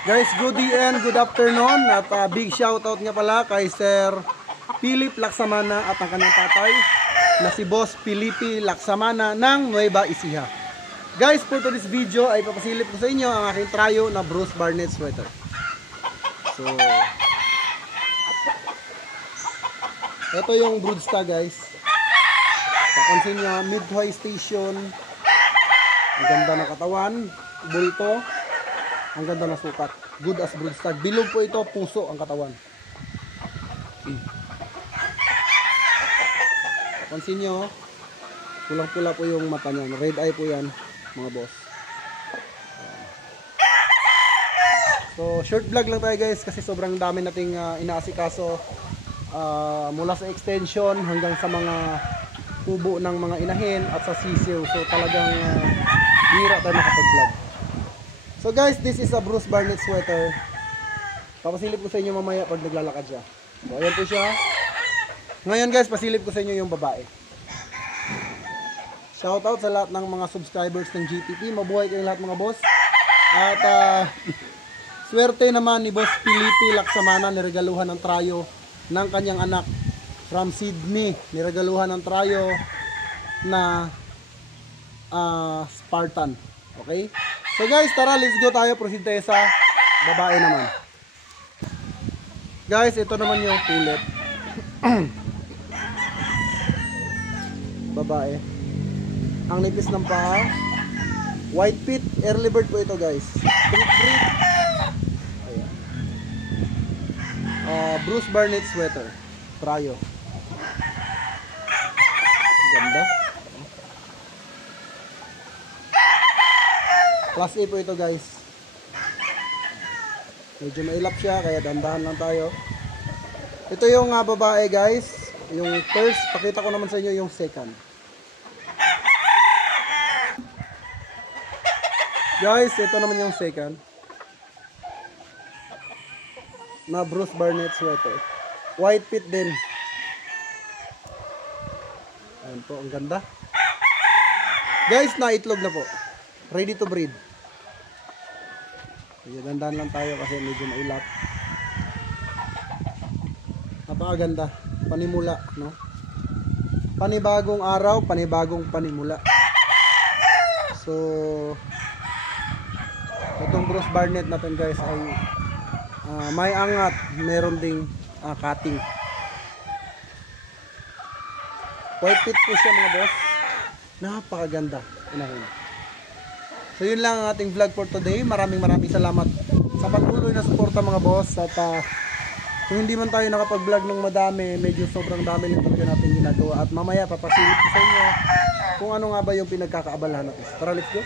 Guys, good day and good afternoon. At big shoutout nga pala kay Sir Philip Laksamana at ang kanyang tatay na si Boss Felipe Laksamana ng Nueva Ecija. Guys, for today's video ay papasilip ko sa inyo ang aking trayo na Bruce Barnett sweater. So, ito yung broodstock guys. Papansin nyo, mid-high station. Ang ganda ng katawan, bulto. Ang ganda ng sukat. Good as broodstock. Bilog po ito, puso ang katawan. Pansin nyo, pulang-pula po yung mata niyan. Red eye po yan, mga boss. So, short vlog lang tayo guys kasi sobrang dami nating inaasikaso. Mula sa extension hanggang sa mga tubo ng mga inahin at sa sisiw. So, talagang bihira tayo makapag-vlog. So guys, this is a Bruce Barnett sweater. Papasilip ko sa inyo mamaya pag naglalakad siya. So ayan po siya. Ngayon guys, pasilip ko sa inyo yung babae. Shoutout sa lahat ng mga subscribers ng GTP. Mabuhay kayong lahat mga boss. At swerte naman ni Boss Felipe Laksamana, niregaluhan ng trayo ng kanyang anak from Sydney. Niregaluhan ng trayo na Spartan. Okay? So guys, tara, let's go tayo. Proceed tayo sa babae naman. Guys, ito naman yung tulip. Babae. Ang nipis ng paa. White pit, early bird po ito guys. Street breed. Ayan. Bruce Barnett sweater. Trayo. Ganda. Class A po ito guys. Medyo mailap siya kaya dandahan lang tayo. Ito yung babae guys. Yung first, pakita ko naman sa inyo yung second. Guys, ito naman yung second. Na Bruce Barnett sweater. White pit din. Ayan po, ang ganda. Guys, naitlog na po. Ready to breed. Sige, dandan lang tayo kasi medyo mailap. Napakaganda. Panimula, no? Panibagong araw, panibagong panimula. So, itong Bruce Barnett natin guys ay may angat. Meron ding cutting. White pit po siya mga boss. Napakaganda. Inahin. So yun lang ang ating vlog for today. Maraming salamat sa patuloy na suporta mga boss. At kung hindi man tayo nakapag-vlog ng madami, medyo sobrang dami ng talaga natin ginagawa. At mamaya papasilip ko sa inyo kung ano nga ba yung pinagkakaabalahan natin. Tara, let's go!